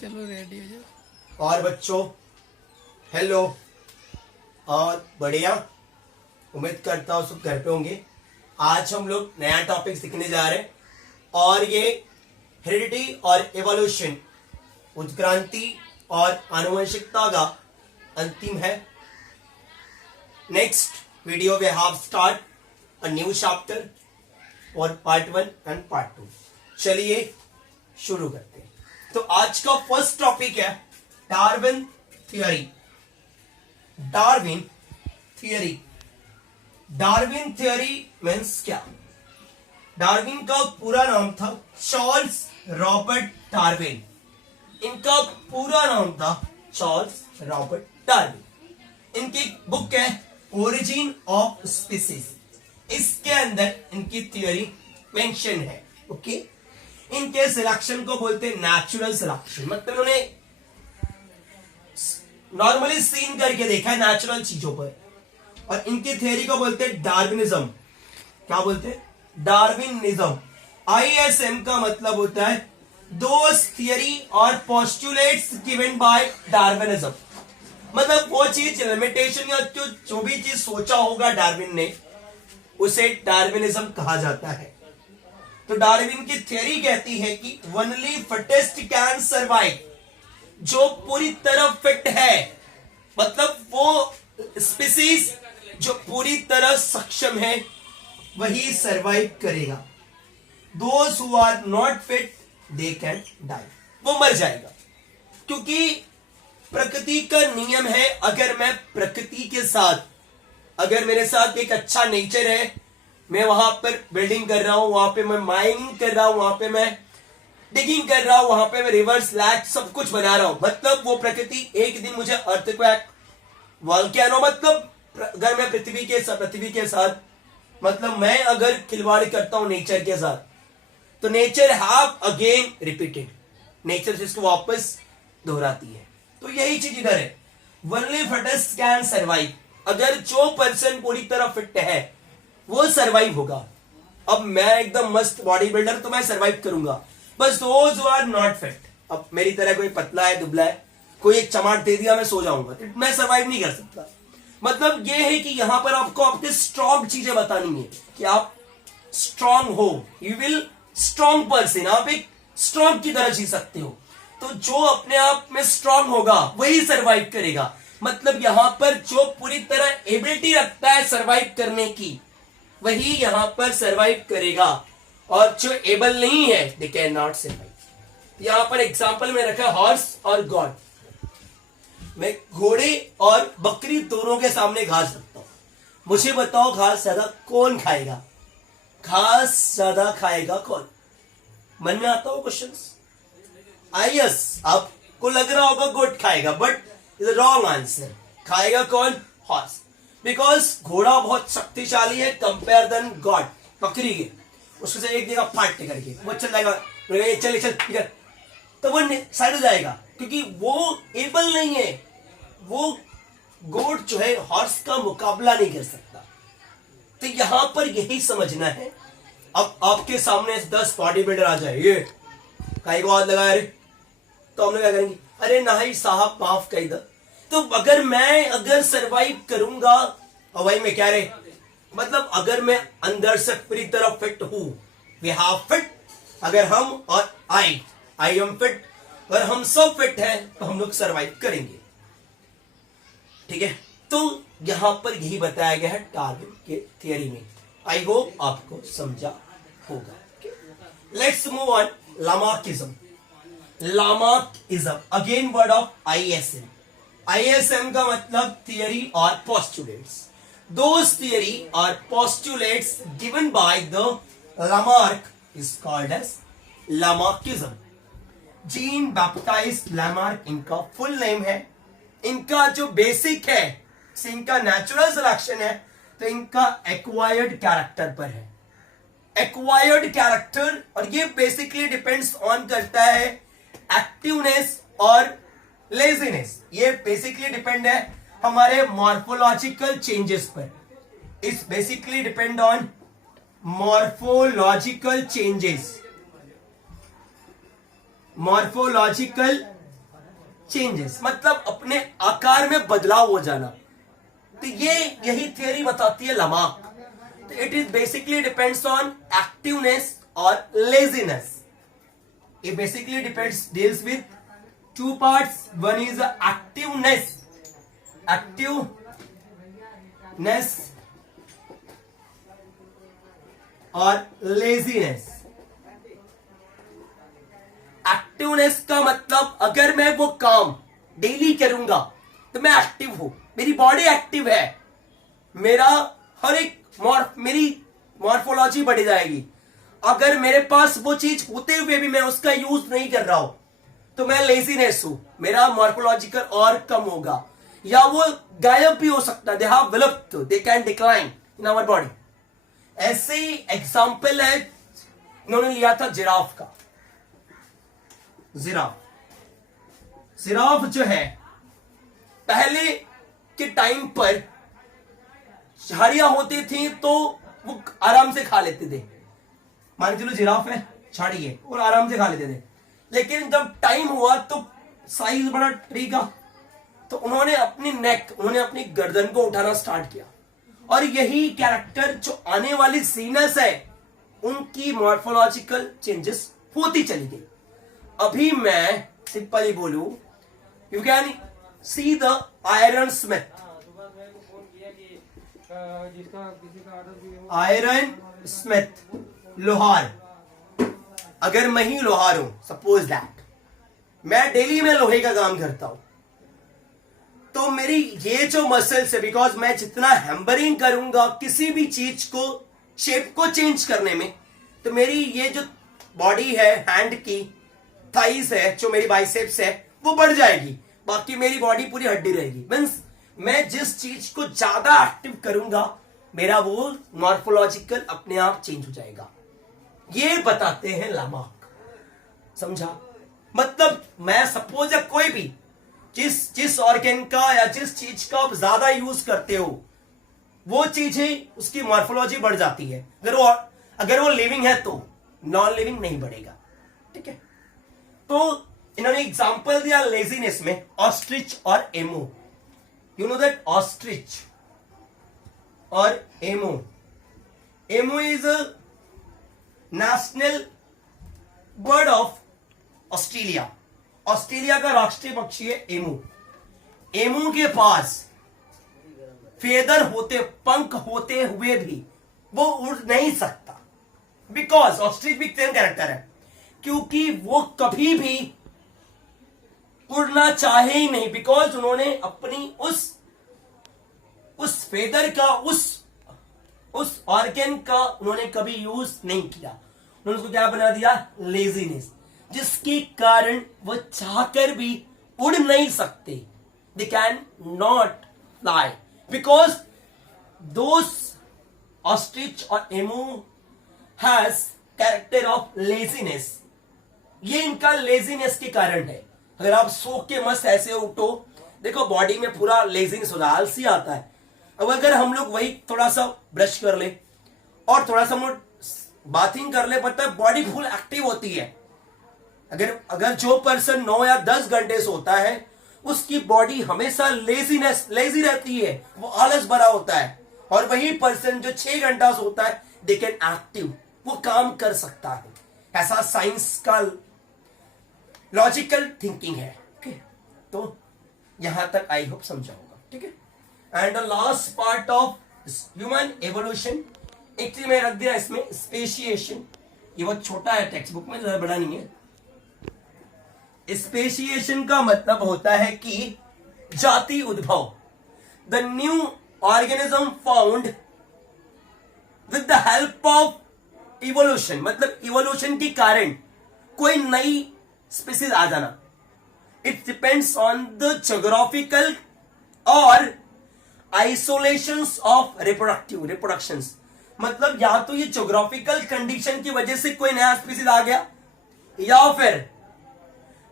चलो रेडी हो जाओ। और बच्चों हेलो और बढ़िया, उम्मीद करता हूँ सब घर पे होंगे। आज हम लोग नया टॉपिक सीखने जा रहे हैं और ये हेरिडिटी और एवोल्यूशन, उत्क्रांति और आनुवंशिकता का अंतिम है। Next video we have start a new chapter और पार्ट 1 एंड पार्ट 2। चलिए शुरू करते हैं। तो आज का फर्स्ट टॉपिक है Darwin theory. Darwin theory, Darwin theory means क्या? डार्विन का पूरा नाम था चार्ल्स रॉबर्ट डार्विन। इनका पूरा नाम था चार्ल्स रॉबर्ट डार्विन। इनकी बुक है ओरिजिन ऑफ स्पीसीज, इसके अंदर इनकी थियरी मेंशन है। ओके, इनके सिलेक्शन को बोलते हैं नेचुरल सिलेक्शन। मतलब उन्होंने नॉर्मली सीन करके देखा है नेचुरल चीजों पर, और इनकी थियरी को बोलते हैं डार्विनिज्म। क्या बोलते हैं? डार्विनिज्म। आईएसएम का मतलब होता है दोस थियरी और पोस्टुलेट्स गिवन बाय डार्विनिज्म। मतलब वो चीज लिमिटेशन या जो भी चीज सोचा होगा डार्विन ने, उसे डार्विनिज्म कहा जाता है। तो डार्विन की थ्योरी कहती है कि ओनली फिटेस्ट कैन सर्वाइव। जो पूरी तरह फिट है, मतलब वो स्पीसीज जो पूरी तरह सक्षम है, वही सर्वाइव करेगा। Those who are not fit they can die, वो मर जाएगा। क्योंकि प्रकृति का नियम है, अगर मैं प्रकृति के साथ, अगर मेरे साथ एक अच्छा नेचर है, मैं वहां पर बिल्डिंग कर रहा हूं, वहां पे मैं माइनिंग कर रहा हूं, वहां पे मैं डिगिंग कर रहा हूं, वहां पे मैं रिवर्स लैक सब कुछ बना रहा हूं, मतलब वो प्रकृति एक दिन मुझे अर्थक्वेक, वॉल्केनो, मतलब अगर मैं पृथ्वी के साथ मतलब मैं अगर खिलवाड़ करता हूं नेचर के साथ, तो nature have again repeated, nature इसको वापस दोहराती है। तो यही चीज इधर है, ओनली फिटेस्ट कैन सर्वाइव। अगर जो पर्सन पूरी तरह फिट है वो सर्वाइव होगा। अब मैं एकदम मस्त बॉडी बिल्डर, तो मैं सर्वाइव करूंगा। बस दोज आर नॉट फिट, अब मेरी तरह कोई पतला है, दुबला है, कोई एक चमाट दे दिया, मैं सो जाऊंगा, मैं सर्वाइव नहीं कर सकता। मतलब ये है कि यहां पर आपको अपने स्ट्रॉन्ग चीजें बतानी है कि आप स्ट्रॉन्ग हो, यू विल स्ट्रॉन्ग पर्सन, आप एक स्ट्रॉन्ग की तरह जी सकते हो। तो जो अपने आप में स्ट्रॉन्ग होगा वही सर्वाइव करेगा। मतलब यहां पर जो पूरी तरह एबिलिटी रखता है सर्वाइव करने की, वही यहां पर सर्वाइव करेगा, और जो एबल नहीं है दे कैन नॉट सर्वाइव। यहां पर एग्जांपल में रखा हॉर्स और गॉड। मैं घोड़े और बकरी दोनों के सामने घास रखता हूं, मुझे बताओ घास ज्यादा कौन खाएगा? घास ज्यादा खाएगा कौन? मन में आता हो क्वेश्चंस? यस, आपको लग रहा होगा गोट खाएगा, बट इज रॉन्ग आंसर। खाएगा कौन? हॉर्स, बिकॉज घोड़ा बहुत शक्तिशाली है कंपेयर देन गॉड, बकरी के। उसको से एक जगह फाट करके वो चल जाएगा, चल चल इधर, तो वो साइड हो जाएगा, क्योंकि वो एबल नहीं है। वो गोट जो है हॉर्स का मुकाबला नहीं कर सकता। तो यहां पर यही समझना है। अब आपके सामने 10 बॉडी बिल्डर आ जाए, ये काई को हाथ लगाया रे, तो हम लोग क्या करेंगे? अरे नहीं साहब माफ कर दो। तो अगर सरवाइव करूंगा, और वही मैं क्या रे, मतलब अगर मैं अंदर से पूरी तरह फिट हूं, वी हैव फिट, अगर हम और आई एम फिट, अगर हम सब फिट हैं तो हम लोग सरवाइव करेंगे। ठीक है, तो यहां पर यही बताया गया है डार्विन के थियरी में। आई होप आपको समझा होगा। Let's move on. Lamarckism. Lamarckism again word of ISM. ISM का मतलब थियरी और postulates. Those theory or postulates given by the Lamarck is called as Lamarckism. Gene baptised Lamarck इनका full name है। इनका जो बेसिक है, इनका नेचुरल सिलेक्शन है, तो इनका एक्वायर्ड कैरेक्टर पर है। एक्वायर्ड कैरेक्टर, और ये बेसिकली डिपेंड्स ऑन करता है एक्टिवनेस और लेजीनेस। ये बेसिकली डिपेंड है हमारे मॉर्फोलॉजिकल चेंजेस पर। It's basically depend on morphological changes. Morphological changes मतलब अपने आकार में बदलाव हो जाना। तो ये यही थियरी बताती है लामार्क। तो it is basically depends on activeness और laziness. It basically deals with two parts. One is activeness और laziness। एक्टिवनेस का मतलब अगर मैं वो काम डेली करूंगा तो मैं एक्टिव हूं, मेरी बॉडी एक्टिव है, मेरा हर एक मेरी मॉर्फोलॉजी बढ़ जाएगी। अगर मेरे पास वो चीज होते हुए भी मैं उसका यूज नहीं कर रहा हूं तो मैं लेजीनेस हूं, मेरा मॉर्फोलॉजिकल और कम होगा या वो गायब भी हो सकता है। दे हैव विलुप्त, they can decline in our body. ऐसे ही एग्जाम्पल है इन्होंने लिया था जिराफ का। जिराफ जो है पहले के टाइम पर झाड़ियां होती थी तो वो आराम से खा लेते थे। मान के चलो जिराफ है, झाड़ी है और आराम से खा लेते थे। लेकिन जब टाइम हुआ तो साइज बड़ा ट्री का, तो उन्होंने अपनी गर्दन को उठाना स्टार्ट किया और यही कैरेक्टर जो आने वाली सीनस है उनकी मॉर्फोलॉजिकल चेंजेस होती चली गई। अभी मैं सिंपली बोलूं, you can see the iron Smith. Iron Smith, लोहार। अगर मैं ही लोहार हूं, सपोज दैट मैं डेली में लोहे का काम करता हूं, तो मेरी ये जो मसल्स है, बिकॉज मैं जितना हैम्बरिंग करूंगा किसी भी चीज को शेप को चेंज करने में, तो मेरी ये जो बॉडी है हैंड की, थाइस है, जो मेरी बाइसेप्स है, वो बढ़ जाएगी। बाकी मेरी बॉडी पूरी हड्डी रहेगी। मीन्स मैं जिस चीज को ज्यादा एक्टिव करूंगा मेरा वो मॉर्फोलॉजिकल अपने आप चेंज हो जाएगा। ये बताते हैं लामार्क। समझा? मतलब मैं सपोज या कोई भी जिस ऑर्गन का या जिस चीज का आप ज्यादा यूज करते हो वो चीजें उसकी मॉर्फोलॉजी बढ़ जाती है। अगर वो लिविंग है तो, नॉन लिविंग नहीं बढ़ेगा। ठीक है, तो इन्होंने एग्जांपल दिया लेजीनेस में, ऑस्ट्रिच और emu. You know that ostrich और emu is a national bird of Australia. Australia का राष्ट्रीय पक्षी है एमू। एमू के पास फेदर होते, पंख होते हुए भी वो उड़ नहीं सकता, बिकॉज ऑस्ट्रिच भी सेम कैरेक्टर है, क्योंकि वो कभी भी उड़ना चाहे ही नहीं, बिकॉज उन्होंने अपनी उस फेदर का, उस ऑर्गन का उन्होंने कभी यूज नहीं किया। उन्होंने उसको क्या बना दिया? लेजीनेस, जिसके कारण वो चाहकर भी उड़ नहीं सकते। They can not fly because those ostrich और emu has character of laziness. ये इनका लेजीनेस के कारण है। अगर आप सो के मस्त ऐसे उठो, देखो बॉडी में पूरा लेजीनेस हो रहा है, आलसी आता है। अब अगर हम लोग वही थोड़ा सा ब्रश कर ले और थोड़ा सा हम लोग बाथिंग कर ले, पता है बॉडी फुल एक्टिव होती है। अगर जो पर्सन 9 या 10 घंटे सोता है उसकी बॉडी हमेशा लेजी रहती है, वो आलस भरा होता है। और वही पर्सन जो 6 घंटा सोता है, दे कैन एक्टिव, वो काम कर सकता है। ऐसा साइंस का लॉजिकल थिंकिंग है। ओके, तो यहां तक आई होप समझा होगा। ठीक है, and the last part of human evolution, actually मैं रख दिया इसमें स्पेशिएशन। ये बहुत छोटा है टेक्स्ट बुक में, ज्यादा बड़ा नहीं है। स्पेशिएशन का मतलब होता है कि जाति उद्भव, the new organism found with the help of evolution, मतलब इवोल्यूशन के कारण कोई नई स्पीसीज आ जाना। It depends on the geographical और आइसोलेशंस ऑफ रिप्रोडक्शंस, मतलब या तो ये ज्योग्राफिकल कंडीशन की वजह से कोई नया स्पीसीज आ गया, या फिर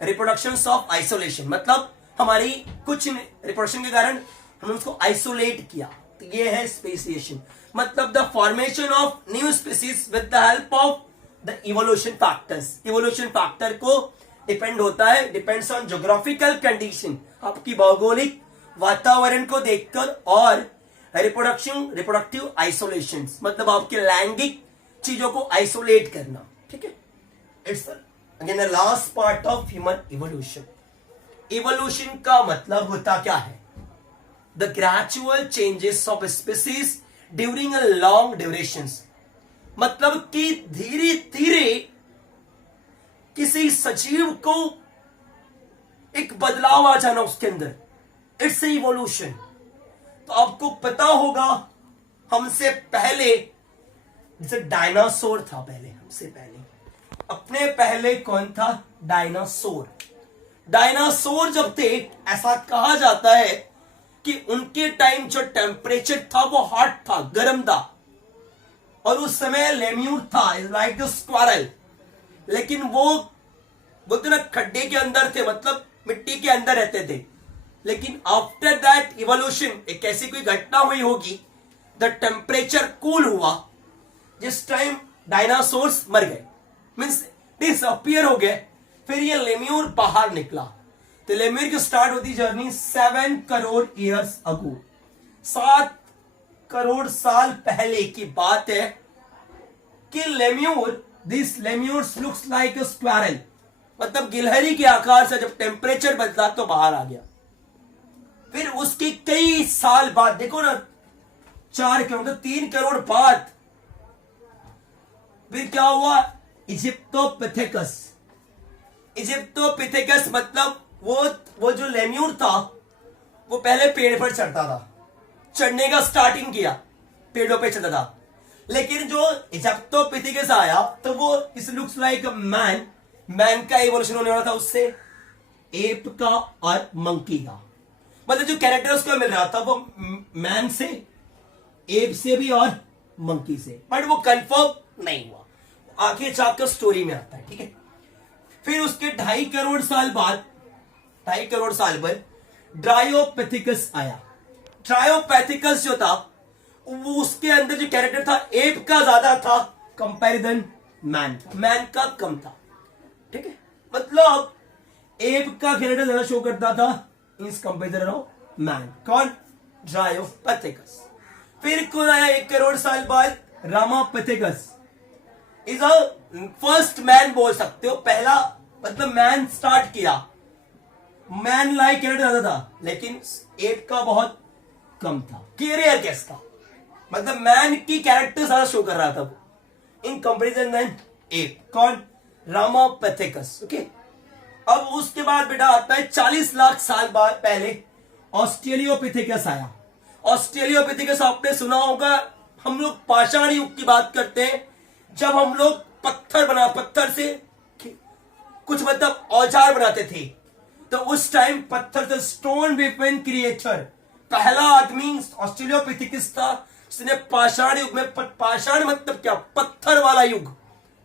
रिप्रोडक्शंस ऑफ आइसोलेशन, मतलब हमारी कुछ रिप्रोडक्शन के कारण हमने उसको आइसोलेट किया। तो ये है स्पेसिएशन, मतलब the formation of new species with the help of the evolution factors. Evolution factor को डिपेंड होता है, डिपेंड्स ऑन ज्योग्राफिकल कंडीशन, आपकी भौगोलिक वातावरण को देखकर, और रिप्रोडक्टिव आइसोलेशन, मतलब आपके लैंगिक चीजों को आइसोलेट करना, ठीक है। It's again the last part of human evolution. Evolution का मतलब होता क्या है? The gradual changes of species during a long duration, मतलब कि धीरे धीरे किसी सजीव को एक बदलाव आ जाना उसके अंदर, इट्स इवोल्यूशन। तो आपको पता होगा हमसे पहले, जैसे डायनासोर था पहले, हमसे पहले अपने पहले कौन था? डायनासोर। डायनासोर जब थे, ऐसा कहा जाता है कि उनके टाइम जो टेम्परेचर था वो हॉट था, गर्म था, और उस समय लेम्यूर था लाइक द स्क्वारल, लेकिन वो बोलते ना खड्डे के अंदर थे, मतलब मिट्टी के अंदर रहते थे। लेकिन आफ्टर दैट इवोल्यूशन, एक ऐसी कोई घटना हुई होगी, द टेम्परेचर कूल हुआ, जिस टाइम डायनासोर्स मर गए, मीन्स डिसअपियर हो गए। फिर ये लेम्यूर बाहर निकला। तो लेम्यूर की स्टार्ट होती journey 7 crore years ago, 7 crore साल पहले की बात है कि this lemurs looks like a squirrel, मतलब गिलहरी के आकार से जब टेम्परेचर बदला तो बाहर आ गया। फिर उसके कई साल बाद, देखो ना, 4 करोड़ तो 3 करोड़ बाद फिर क्या हुआ? इजिप्टोपिथेकस। इजिप्टोपिथेकस मतलब वो जो लेम्यूर था वो पहले पेड़ पर चढ़ता था, चढ़ने का स्टार्टिंग किया, पेड़ों पे चढ़ता था। लेकिन जो इजिप्टोपिथेकस आया तो वो इस लुक्स लाइक मैन का इवोल्यूशन होने वाला था उससे, एप का और मंकी का, मतलब जो कैरेक्टर उसको मिल रहा था वो मैन से, एप से भी और मंकी से, बट वो कंफर्म नहीं हुआ, आगे जाकर स्टोरी में आता है, ठीक है। फिर उसके 2.5 करोड़ साल बाद, 2.5 करोड़ साल बाद ड्रायोपैथिकस आया। ड्रायोपैथिकस जो था वो उसके अंदर जो कैरेक्टर था एप का ज्यादा था कंपैरिजन मैन का कम था, ठीक है। मतलब एप का कैरेक्टर ज्यादा शो करता था इस कंपैरिजन ऑफ मैन। कौन? ड्रायोपैथिकस। फिर कौन आया 1 करोड़ साल बाद? रामापैथिकस। इज अ फर्स्ट मैन बोल सकते हो, पहला, मतलब मैन स्टार्ट किया, मैन लाइक कैरेक्टर ज्यादा था, लेकिन एप का बहुत कम था, रेयर केस था, मतलब मैन की कैरेक्टर ज्यादा शो कर रहा था इन कंपैरिजन देन एप। कौन? Ramapithecus, okay. अब उसके बाद बेटा आता है 40 लाख साल बाद पहले ऑस्ट्रेलियोपिथेकस आया। ऑस्ट्रेलियोपिथेकस आपने सुना होगा, हम लोग पाषाण युग की बात करते हैं, जब हम लोग पत्थर से कुछ मतलब औजार बनाते थे, तो उस टाइम पत्थर से स्टोन वेपन क्रिएटर पहला आदमी ऑस्ट्रेलियोपिथेकस था, उसने पाषाण युग में, पाषाण मतलब क्या? पत्थर वाला युग,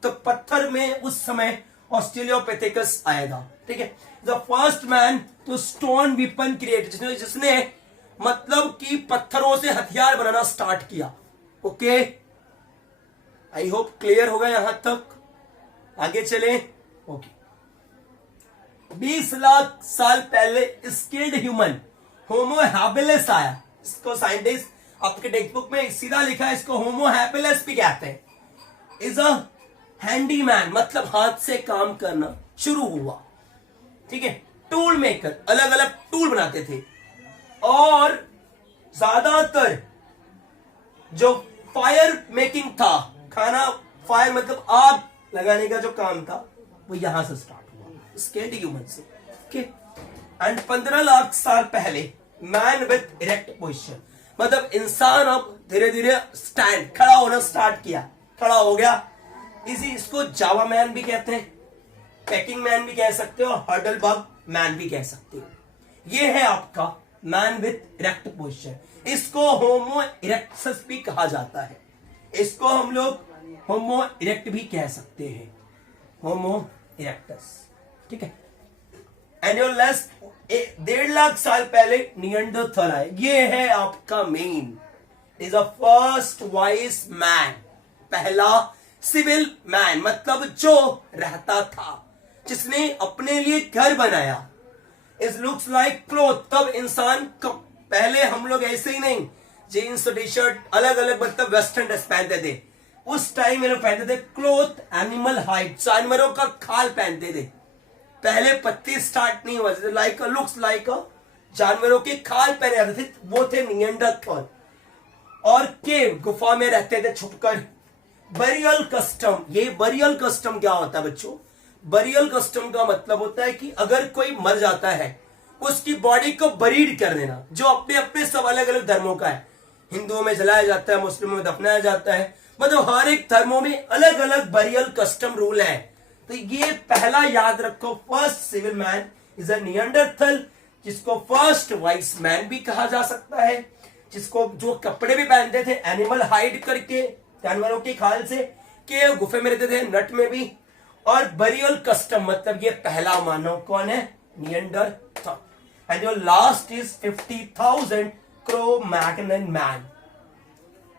तो पत्थर में उस समय ऑस्ट्रेलियोपिथेकस आएगा, ठीक है। The first man to stone weapon create, जिसने मतलब कि पत्थरों से हथियार बनाना स्टार्ट किया, ओके। आई होप क्लियर होगा यहां तक, आगे चले, ओके। 20 लाख साल पहले स्किल्ड ह्यूमन होमो हैबिलिस आया। इसको साइंटिस्ट आपके टेक्स्ट बुक में सीधा लिखा है, इसको होमो हैबिलिस भी कहते हैं। इज अ हैंडीमैन, मतलब हाथ से काम करना शुरू हुआ, ठीक है। टूल मेकर, अलग अलग टूल बनाते थे, और ज्यादातर जो फायर मेकिंग था, खाना, फायर मतलब आग लगाने का जो काम था, वो यहां से स्टार्ट हुआ, स्किल्ड ह्यूमन से, ओके। एंड 15 लाख साल पहले मैन विथ इरेक्ट पोजिशन, मतलब इंसान अब धीरे धीरे स्टैंड, खड़ा होना स्टार्ट किया, खड़ा हो गया। इसको जावा मैन भी कहते हैं, पैकिंग मैन भी कह सकते हो, हर्डल बग मैन भी कह सकते हो। ये है आपका मैन विथ इरेक्ट पोजिशन, इसको होमो इरेक्टस भी कहा जाता है, इसको हम लोग होमो इरेक्ट भी कह सकते हैं, होमो इरेक्टस, ठीक है। एनियोलेस 1.5 लाख साल पहले निएंडरथल आए, ये है आपका main, is a first wise man, पहला सिविल मैन, मतलब जो रहता था, जिसने अपने लिए घर बनाया। It looks like cloth. तब इंसान पहले हम लोग ऐसे ही नहीं जीन्स टी शर्ट अलग अलग मतलब वेस्टर्न ड्रेस पहनते थे। उस टाइम में लोग पहनते थे क्लोथ एनिमल हाइड, जानवरों का खाल पहनते थे। पहले पत्ते स्टार्ट नहीं हुआ थे, लाइक लुक्स लाइक जानवरों के खाल पहने जाते थे, वो थे निएंडरथल। और केव गुफा में रहते थे छुपकर। बरियल कस्टम, ये बरियल कस्टम क्या होता है बच्चों? बरियल कस्टम का मतलब होता है कि अगर कोई मर जाता है उसकी बॉडी को बरीड कर देना, जो अपने अपने सब अलग अलग धर्मों का है। हिंदुओं में जलाया जाता है, मुस्लिमों में दफनाया जाता है, मतलब हर एक धर्मों में अलग अलग बरियल कस्टम रूल है। तो ये पहला याद रखो, first civil man is a Neanderthal, जिसको फर्स्ट वाइस मैन भी कहा जा सकता है, जिसको जो कपड़े भी पहनते थे एनिमल हाइड करके जानवरों की खाल से, के गुफे में रहते थे, नट में भी। और बरियल कस्टम मतलब ये पहला मानव कौन है? Neanderthal. And your last is 50,000 Cro-Magnon man.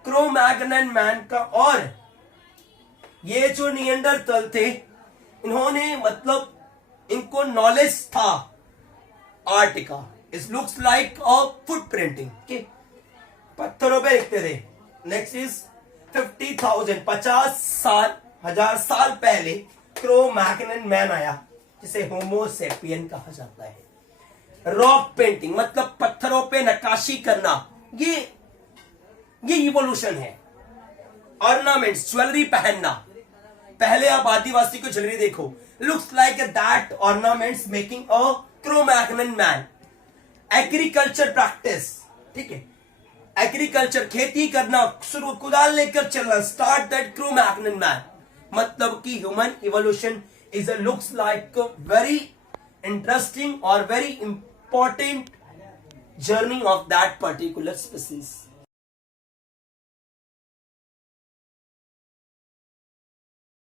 Cro-Magnon man का, और ये जो निएंडरथल थे इन्होंने मतलब इनको नॉलेज था आर्ट का। It looks like a foot printing, पत्थरों पे लिखते थे। नेक्स्ट इज 50,000, 50 साल, 1000 साल पहले क्रो-मैग्नन मैन आया, जिसे होमोसेपियन कहा जाता है। रॉक पेंटिंग मतलब पत्थरों पे नक्काशी करना, ये इवोल्यूशन है। ऑर्नामेंट्स, ज्वेलरी पहनना। पहले आप आदिवासी को ज्वेलरी देखो, looks like that ornaments making a Cro-Magnon man. Agriculture practice, ठीक है, एग्रीकल्चर खेती करना, शुरू कुदाल लेकर चलना, स्टार्ट दैट क्रो-मैग्नन मैन। मतलब कि human evolution is a looks like very interesting or very important journey of that particular species.